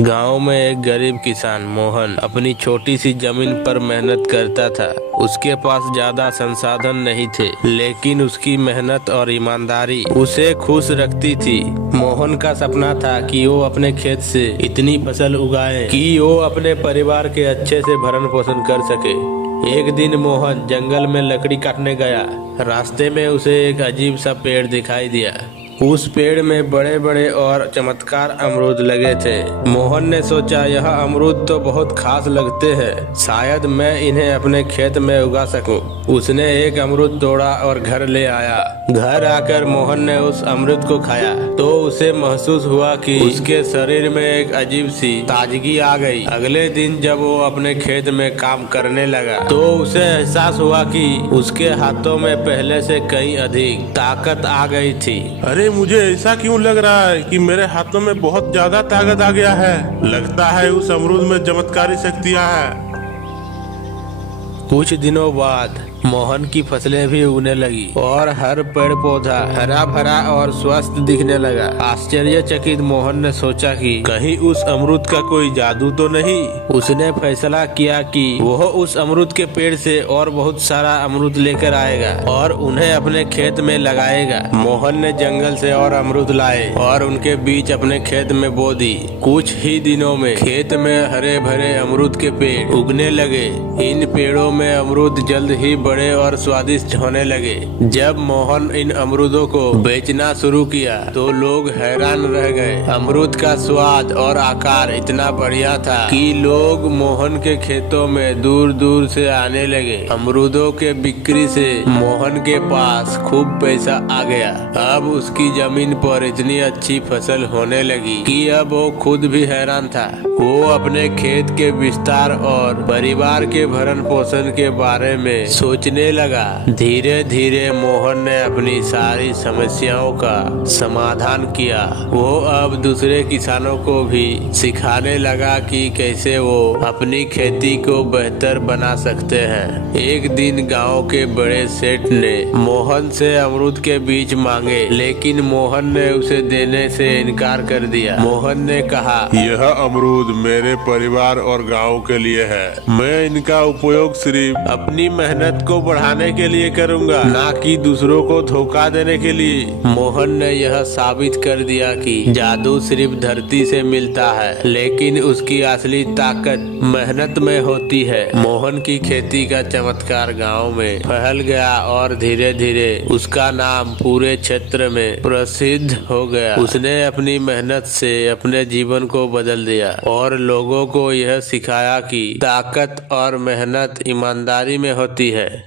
गांव में एक गरीब किसान मोहन अपनी छोटी सी जमीन पर मेहनत करता था। उसके पास ज्यादा संसाधन नहीं थे, लेकिन उसकी मेहनत और ईमानदारी उसे खुश रखती थी। मोहन का सपना था कि वो अपने खेत से इतनी फसल उगाए कि वो अपने परिवार के अच्छे से भरण पोषण कर सके। एक दिन मोहन जंगल में लकड़ी काटने गया। रास्ते में उसे एक अजीब सा पेड़ दिखाई दिया। उस पेड़ में बड़े बड़े और चमत्कार अमरूद लगे थे। मोहन ने सोचा, यह अमरूद तो बहुत खास लगते हैं, शायद मैं इन्हें अपने खेत में उगा सकूं। उसने एक अमरूद तोड़ा और घर ले आया। घर आकर मोहन ने उस अमरूद को खाया तो उसे महसूस हुआ कि उसके शरीर में एक अजीब सी ताजगी आ गई। अगले दिन जब वो अपने खेत में काम करने लगा तो उसे एहसास हुआ कि उसके हाथों में पहले से कहीं अधिक ताकत आ गई थी। अरे मुझे ऐसा क्यों लग रहा है कि मेरे हाथों में बहुत ज्यादा ताकत आ गया है। लगता है उस अमरूद में चमत्कारी शक्तियां हैं। कुछ दिनों बाद मोहन की फसलें भी उगने लगी और हर पेड़ पौधा हरा भरा और स्वस्थ दिखने लगा। आश्चर्यचकित मोहन ने सोचा कि कहीं उस अमरूद का कोई जादू तो नहीं। उसने फैसला किया कि वह उस अमरूद के पेड़ से और बहुत सारा अमरूद लेकर आएगा और उन्हें अपने खेत में लगाएगा। मोहन ने जंगल से और अमरूद लाए और उनके बीच अपने खेत में बो दी। कुछ ही दिनों में खेत में हरे भरे अमरूद के पेड़ उगने लगे। इन पेड़ों में अमरूद जल्द ही बड़े और स्वादिष्ट होने लगे। जब मोहन इन अमरूदों को बेचना शुरू किया तो लोग हैरान रह गए। अमरूद का स्वाद और आकार इतना बढ़िया था कि लोग मोहन के खेतों में दूर दूर से आने लगे। अमरूदों के बिक्री से मोहन के पास खूब पैसा आ गया। अब उसकी जमीन पर इतनी अच्छी फसल होने लगी कि अब वो खुद भी हैरान था। वो अपने खेत के विस्तार और परिवार के भरण पोषण के बारे में सोचने लगा। धीरे धीरे मोहन ने अपनी सारी समस्याओं का समाधान किया। वो अब दूसरे किसानों को भी सिखाने लगा कि कैसे वो अपनी खेती को बेहतर बना सकते हैं। एक दिन गांव के बड़े सेठ ने मोहन से अमरूद के बीज मांगे, लेकिन मोहन ने उसे देने से इनकार कर दिया। मोहन ने कहा, यह अमरूद मेरे परिवार और गांव के लिए है। मैं इनका उपयोग सिर्फ अपनी मेहनत को बढ़ाने के लिए करूंगा, ना कि दूसरों को धोखा देने के लिए। मोहन ने यह साबित कर दिया कि जादू सिर्फ धरती से मिलता है, लेकिन उसकी असली ताकत मेहनत में होती है। मोहन की खेती का चमत्कार गांव में फैल गया और धीरे धीरे उसका नाम पूरे क्षेत्र में प्रसिद्ध हो गया। उसने अपनी मेहनत से अपने जीवन को बदल दिया और लोगों को यह सिखाया कि ताकत और मेहनत ईमानदारी में होती है।